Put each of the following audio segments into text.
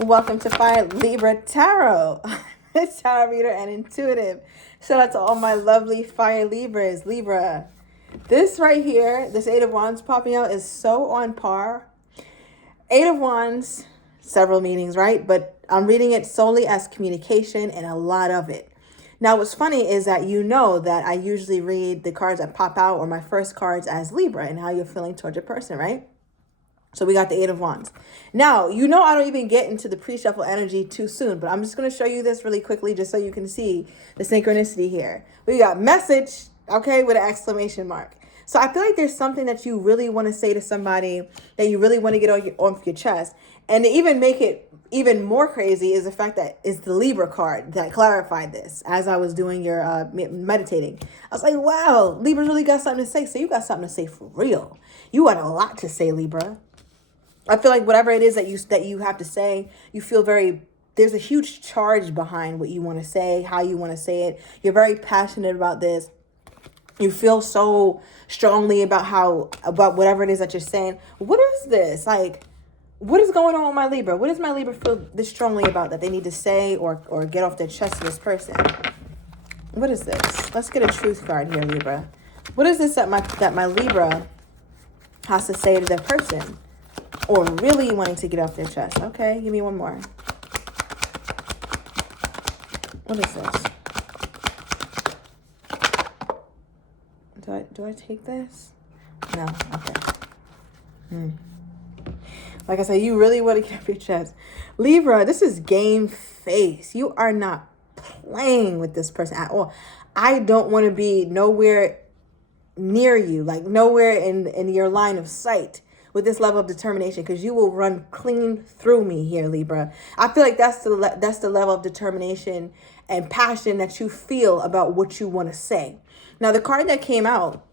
Welcome to Fire Libra Tarot. A tarot reader and intuitive. Shout out to all my lovely Fire Libras. Libra. This right here, this Eight of Wands popping out is so on par. Eight of Wands, several meanings, right? But I'm reading it solely as communication and a lot of it. Now, what's funny is that you know that I usually read the cards that pop out or my first cards as Libra and how you're feeling towards your person, right? So we got the Eight of Wands. Now, you know I don't even get into the pre-shuffle energy too soon, but I'm just going to show you this really quickly just so you can see the synchronicity here. We got message, okay, with an exclamation mark. So I feel like there's something that you really want to say to somebody that you really want to get off your chest. And to even make it even more crazy is the fact that it's the Libra card that clarified this as I was doing your meditating. I was like, wow, Libra's really got something to say. So you got something to say for real. You got a lot to say, Libra. I feel like whatever it is that you have to say, you feel there's a huge charge behind what you want to say, how you want to say it. You're very passionate about this. You feel so strongly about whatever it is that you're saying. What is this? Like, what is going on with my Libra? What does my Libra feel this strongly about that they need to say or get off their chest to this person? What is this? Let's get a truth card here, Libra. What is this that my Libra has to say to their person? Or really wanting to get off their chest. Okay, give me one more. What is this? Do I take this? No, okay. Like I said, you really want to get off your chest. Libra, this is game face. You are not playing with this person at all. I don't want to be nowhere near you, like nowhere in your line of sight with this level of determination, because you will run clean through me here, Libra. I feel like that's the level of determination and passion that you feel about what you want to say. Now, the card that came out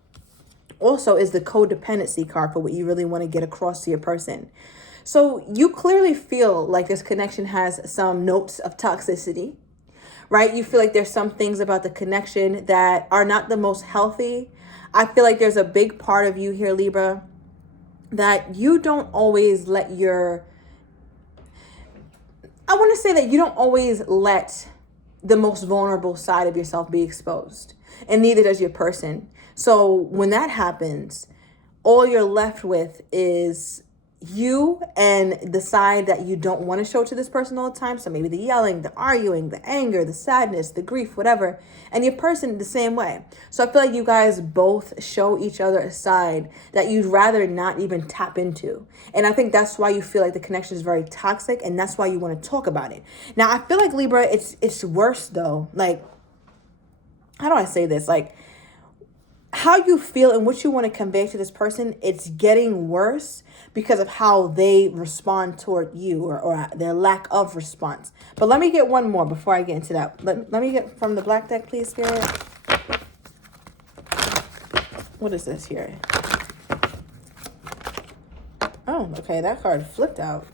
also is the codependency card for what you really want to get across to your person. So you clearly feel like this connection has some notes of toxicity, right? You feel like there's some things about the connection that are not the most healthy. I feel like there's a big part of you here, Libra, that you don't always let I want to say that you don't always let the most vulnerable side of yourself be exposed, and neither does your person. So when that happens, all you're left with is you and the side that you don't want to show to this person all the time. So maybe the yelling, the arguing, the anger, the sadness, the grief, whatever. And your person the same way. So I feel like you guys both show each other a side that you'd rather not even tap into. And I think that's why you feel like the connection is very toxic, and that's why you want to talk about it. Now, I feel like Libra, it's worse though. Like, how do I say this? Like, how you feel and what you want to convey to this person, it's getting worse because of how they respond toward you, or their lack of response. But let me get one more before I get into that. Let me get from the black deck, please, Spirit. What is this here? Oh, okay, that card flipped out.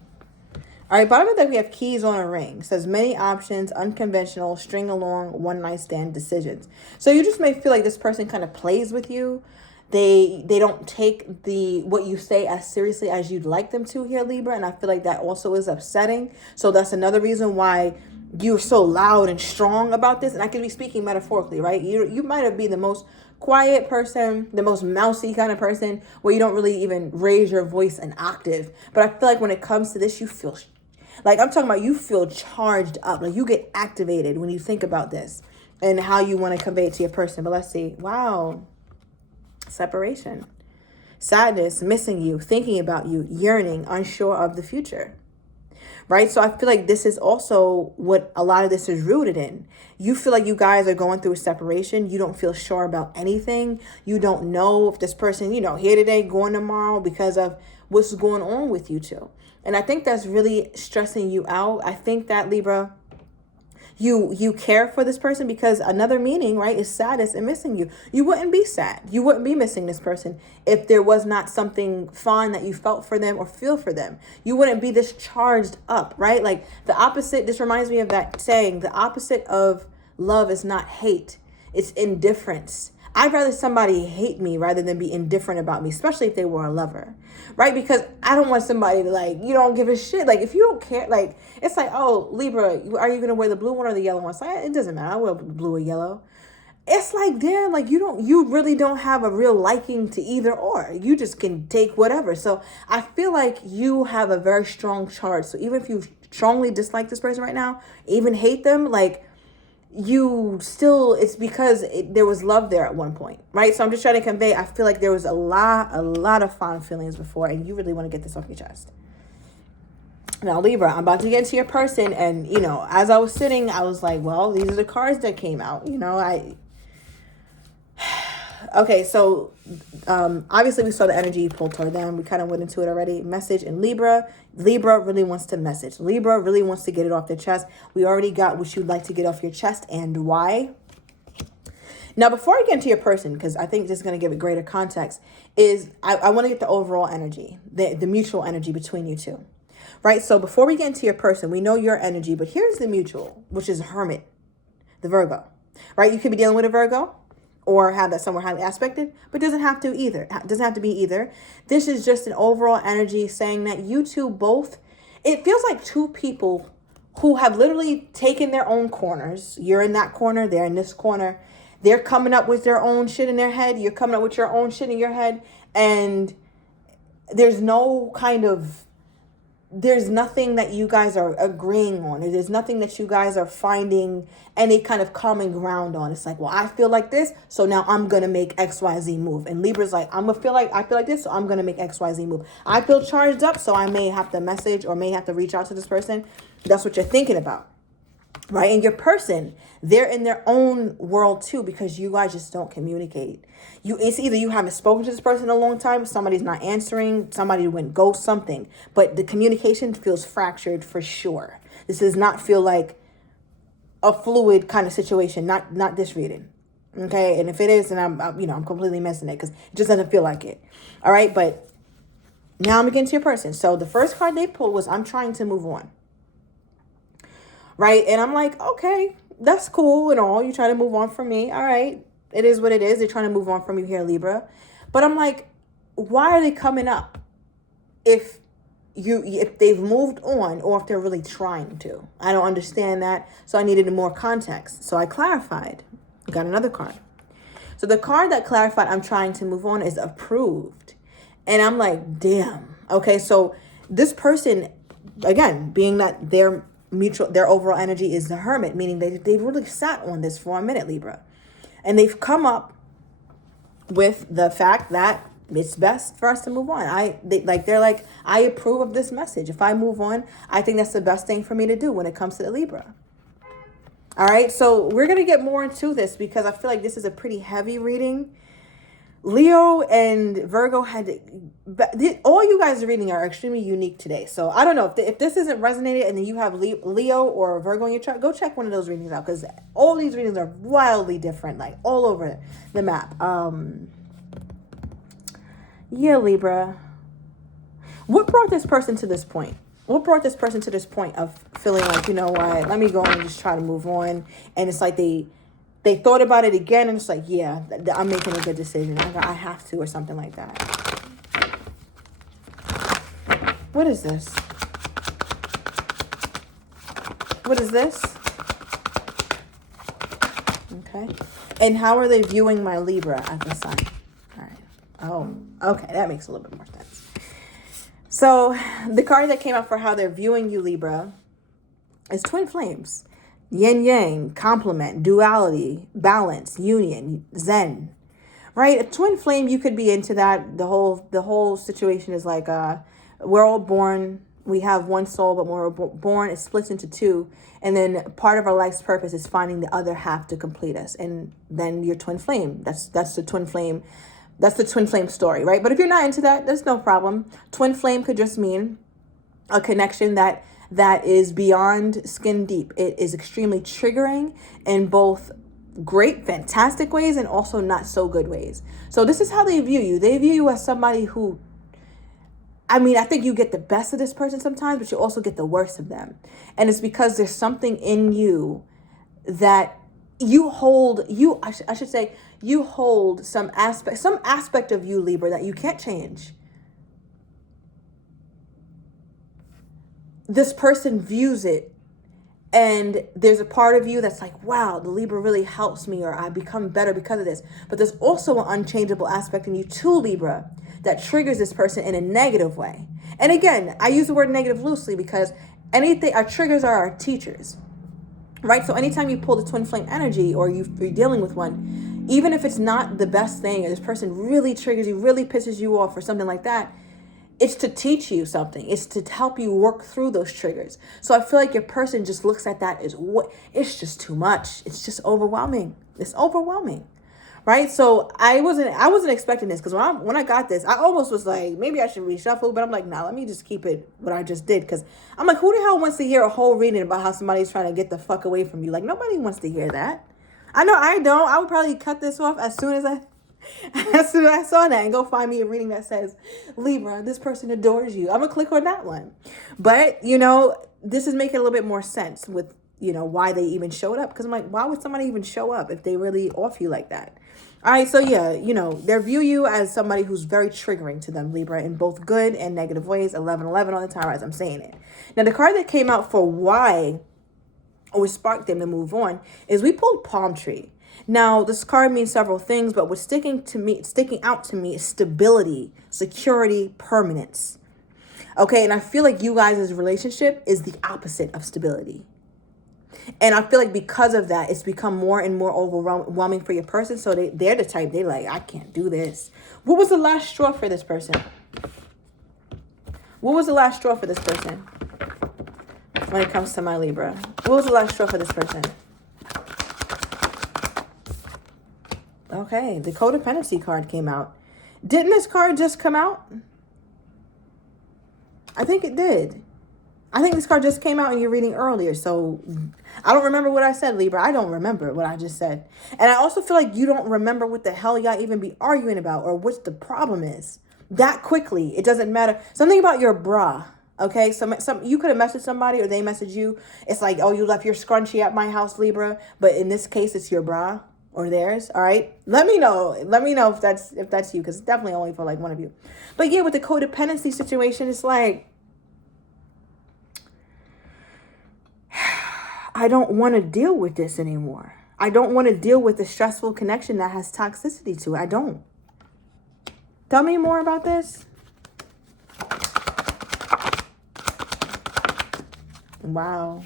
All right, bottom of the deck, we have keys on a ring. It says many options, unconventional, string along, one night stand decisions. So you just may feel like this person kind of plays with you. They don't take what you say as seriously as you'd like them to here, Libra. And I feel like that also is upsetting. So that's another reason why you're so loud and strong about this. And I could be speaking metaphorically, right? You might be the most quiet person, the most mousy kind of person, where you don't really even raise your voice an octave. But I feel like when it comes to this, you feel like, I'm talking about, you feel charged up. Like, you get activated when you think about this and how you want to convey it to your person. But let's see. Wow. Separation. Sadness, missing you, thinking about you, yearning, unsure of the future. Right? So I feel like this is also what a lot of this is rooted in. You feel like you guys are going through a separation. You don't feel sure about anything. You don't know if this person, here today, going tomorrow, because of what's going on with you two. And I think that's really stressing you out. I think that, Libra, you care for this person, because another meaning, right, is sadness and missing you. You wouldn't be sad. You wouldn't be missing this person if there was not something fond that you felt for them or feel for them. You wouldn't be this charged up, right? Like, the opposite, this reminds me of that saying, the opposite of love is not hate, it's indifference. I'd rather somebody hate me rather than be indifferent about me, especially if they were a lover, right? Because I don't want somebody to like, you don't give a shit. Like, if you don't care, like, it's like, oh, Libra, are you going to wear the blue one or the yellow one? It's like, it doesn't matter. I wear blue or yellow. It's like, damn, like, you really don't have a real liking to either or. You just can take whatever. So I feel like you have a very strong charge. So even if you strongly dislike this person right now, even hate them, like, you still, it's because there was love there at one point, right? So I'm just trying to convey, I feel like there was a lot of fond feelings before, and you really want to get this off your chest. Now, Libra, I'm about to get into your person, and, you know, as I was sitting, I was like, well, these are the cards that came out, you know, okay, so obviously we saw the energy you pulled toward them. We kind of went into it already. Message in Libra. Libra really wants to message. Libra really wants to get it off their chest. We already got what you'd like to get off your chest and why. Now, before I get into your person, because I think this is going to give it greater context, is I want to get the overall energy, the mutual energy between you two, right? So before we get into your person, we know your energy, but here's the mutual, which is Hermit, the Virgo, right? You could be dealing with a Virgo, or have that somewhere highly aspected, but doesn't have to either. It doesn't have to be either. This is just an overall energy saying that you two both, it feels like two people who have literally taken their own corners. You're in that corner, they're in this corner. They're coming up with their own shit in their head. You're coming up with your own shit in your head. And there's no kind of, there's nothing that you guys are agreeing on. There's nothing that you guys are finding any kind of common ground on. It's like, well, I feel like this, so now I'm going to make XYZ move. And Libra's like, I feel like this, so I'm going to make XYZ move. I feel charged up, so I may have to message or may have to reach out to this person. That's what you're thinking about, right? And your person, they're in their own world too, because you guys just don't communicate. It's either you haven't spoken to this person in a long time, somebody's not answering, somebody went ghost, something. But the communication feels fractured for sure. This does not feel like a fluid kind of situation, not this reading. Okay, and if it is, then I'm completely missing it because it just doesn't feel like it. All right, but now I'm getting to your person. So the first card they pulled was I'm trying to move on. Right, and I'm like, okay, that's cool and all. You try to move on from me. All right. It is what it is. They're trying to move on from you here, Libra. But I'm like, why are they coming up if they've moved on or if they're really trying to? I don't understand that. So I needed more context. So I clarified. Got another card. So the card that clarified I'm trying to move on is approved. And I'm like, damn. Okay, so this person, again, being that their overall energy is the Hermit, meaning they've really sat on this for a minute, Libra. And they've come up with the fact that it's best for us to move on. They're like, I approve of this message. If I move on, I think that's the best thing for me to do when it comes to the Libra. All right, so we're going to get more into this because I feel like this is a pretty heavy reading. Leo and Virgo all you guys reading are extremely unique today. So I don't know if this isn't resonated and then you have Leo or Virgo in your chart, go check one of those readings out because all these readings are wildly different, like all over the map. Yeah, Libra. What brought this person to this point? What brought this person to this point of feeling like, you know what, let me go and just try to move on? And it's like they thought about it again, and it's like, yeah, I'm making a good decision. I have to, or something like that. What is this? What is this? Okay. And how are they viewing my Libra at this time? All right. Oh, okay. That makes a little bit more sense. So the card that came up for how they're viewing you, Libra, is Twin Flames. Yin yang, complement, duality, balance, union, zen, right? A twin flame, you could be into that. The whole situation is like we're all born, we have one soul, but when we're born, it splits into two, and then part of our life's purpose is finding the other half to complete us, and then your twin flame. That's the twin flame. That's the twin flame story, right? But if you're not into that, there's no problem. Twin flame could just mean a connection that is beyond skin deep. It is extremely triggering in both great, fantastic ways and also not so good ways. So this is how they view you. They view you as somebody who, I think you get the best of this person sometimes, but you also get the worst of them. And it's because there's something in you that you hold, I should say, you hold some aspect of you, Libra, that you can't change. This person views it, and there's a part of you that's like, wow, the Libra really helps me, or I become better because of this. But there's also an unchangeable aspect in you too, Libra, that triggers this person in a negative way. And again, I use the word negative loosely because our triggers are our teachers, right? So anytime you pull the twin flame energy, or you're dealing with one, even if it's not the best thing, or this person really triggers you, really pisses you off, or something like that, it's to teach you something. It's to help you work through those triggers. So I feel like your person just looks at that as what, it's just too much. It's just overwhelming. It's overwhelming. Right? So I wasn't expecting this, because when I got this, I almost was like, maybe I should reshuffle, but I'm like, nah, let me just keep it what I just did, because I'm like, who the hell wants to hear a whole reading about how somebody's trying to get the fuck away from you? Like, nobody wants to hear that. I know I don't. I would probably cut this off as soon as I saw that, and go find me a reading that says, Libra, this person adores you. I'm gonna click on that one. But this is making a little bit more sense with why they even showed up, because I'm like, why would somebody even show up if they really off you like that? All right, so yeah, they view you as somebody who's very triggering to them, Libra, in both good and negative ways. 1111 on the tarot as I'm saying it. Now, the card that came out for why, or sparked them to move on, is we pulled palm tree. Now, this card means several things, but what's sticking out to me is stability, security, permanence. Okay, and I feel like you guys' relationship is the opposite of stability. And I feel like because of that, it's become more and more overwhelming for your person. So they're the type, they're like, I can't do this. What was the last straw for this person? What was the last straw for this person when it comes to my Libra? What was the last straw for this person? Okay, the codependency card came out. Didn't this card just come out? I think it did. I think this card just came out in your reading earlier. So I don't remember what I said, Libra. I don't remember what I just said. And I also feel like you don't remember what the hell y'all even be arguing about, or what the problem is. That quickly. It doesn't matter. Something about your bra. Okay, some you could have messaged somebody, or they messaged you. It's like, oh, you left your scrunchie at my house, Libra. But in this case, it's your bra. Or theirs. All right, let me know if that's you, because it's definitely only for like one of you. But yeah, with the codependency situation, it's like, I don't want to deal with this anymore. I don't want to deal with the stressful connection that has toxicity to it. I don't. Tell me more about this. Wow.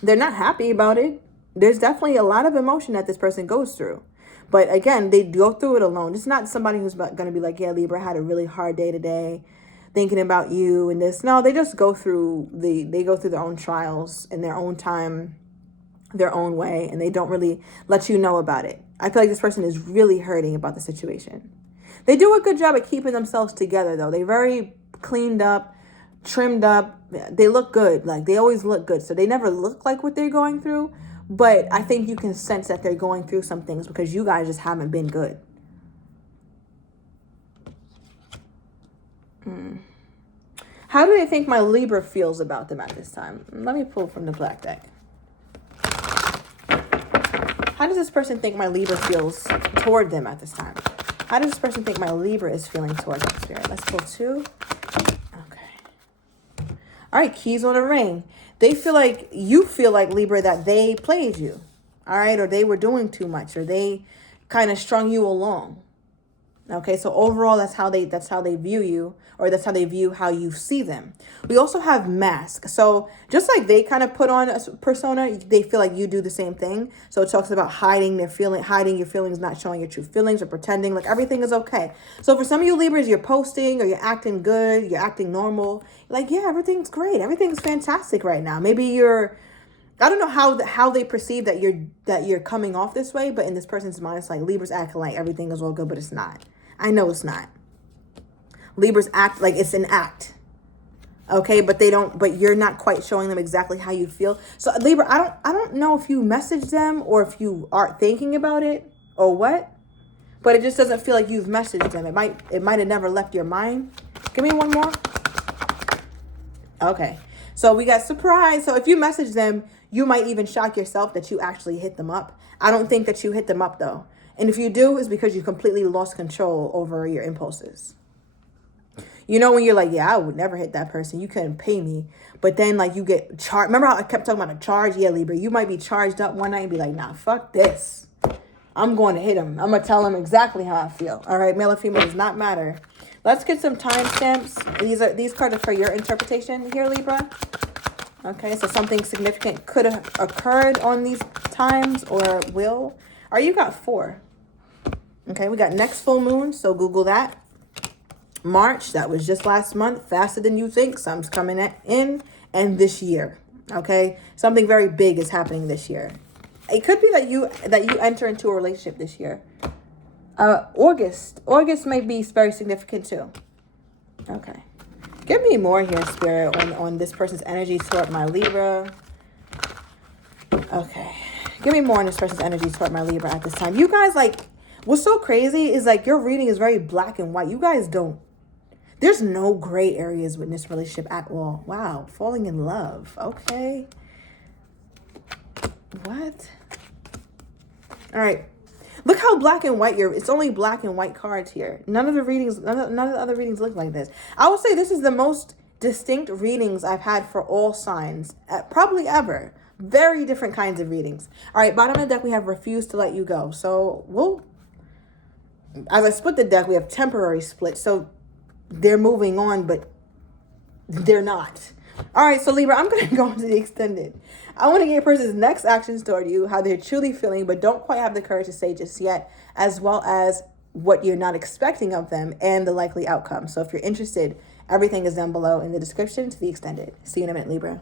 They're not happy about it. There's definitely a lot of emotion that this person goes through. But again, they go through it alone. It's not somebody who's going to be like, yeah, Libra, had a really hard day today, thinking about you and this. No, they just go through their own trials in their own time, their own way, and they don't really let you know about it. I feel like this person is really hurting about the situation. They do a good job at keeping themselves together, though. They're very cleaned up, trimmed up. They look good. Like, they always look good. So they never look like what they're going through. But I think you can sense that they're going through some things, because you guys just haven't been good. How do they think my Libra feels about them at this time? Let me pull from the black deck. How does this person think my Libra feels toward them at this time? How does this person think my Libra is feeling toward them, Spirit? Let's pull two. Okay. All right, keys on a ring. You feel like, Libra, that they played you, all right, or they were doing too much, or they kind of strung you along. Okay, so overall, that's how they view you, or that's how they view how you see them. We also have mask. So just like they kind of put on a persona, they feel like you do the same thing. So it talks about hiding your feelings, not showing your true feelings, or pretending like everything is okay. So for some of you Libras, you're posting, or you're acting good, you're acting normal. You're like, yeah, everything's great. Everything's fantastic right now. Maybe I don't know how they perceive that you're coming off this way, but in this person's mind, it's like Libras acting like everything is all good, but it's not. I know it's not. Libras act like it's an act. Okay, but you're not quite showing them exactly how you feel. So Libra, I don't know if you message them, or if you are thinking about it, or what, but it just doesn't feel like you've messaged them. It might have never left your mind. Give me one more. Okay. So we got surprised. So if you message them, you might even shock yourself that you actually hit them up. I don't think that you hit them up though. And if you do, it's because you completely lost control over your impulses. You know, when you're like, yeah, I would never hit that person. You couldn't pay me. But then like you get charged. Remember how I kept talking about a charge? Yeah, Libra, you might be charged up one night and be like, nah, fuck this. I'm going to hit him. I'm going to tell him exactly how I feel. All right, male or female does not matter. Let's get some timestamps. These cards are for your interpretation here, Libra. Okay, so something significant could have occurred on these times or will. All right, you got 4. Okay, we got next full moon, so Google that. March, that was just last month, faster than you think. Something's coming in, and this year. Okay, something very big is happening this year. It could be that you enter into a relationship this year. August may be very significant too. Okay, give me more here, Spirit, on this person's energy toward my Libra. Okay, give me more on this person's energy toward my Libra at this time. You guys, like, what's so crazy is like your reading is very black and white. You guys don't. There's no gray areas with this relationship at all. Wow, falling in love. Okay. What? All right. Look how black and white it's only black and white cards here. None of the other readings look like this. I would say this is the most distinct readings I've had for all signs, probably ever. Very different kinds of readings. All right, bottom of the deck, we have refuse to let you go. So as I split the deck, we have temporary split. So they're moving on, but they're not. All right, so Libra, I'm going to go into the extended. I want to get your person's next actions toward you, how they're truly feeling, but don't quite have the courage to say just yet, as well as what you're not expecting of them and the likely outcome. So if you're interested, everything is down below in the description to the extended. See you in a minute, Libra.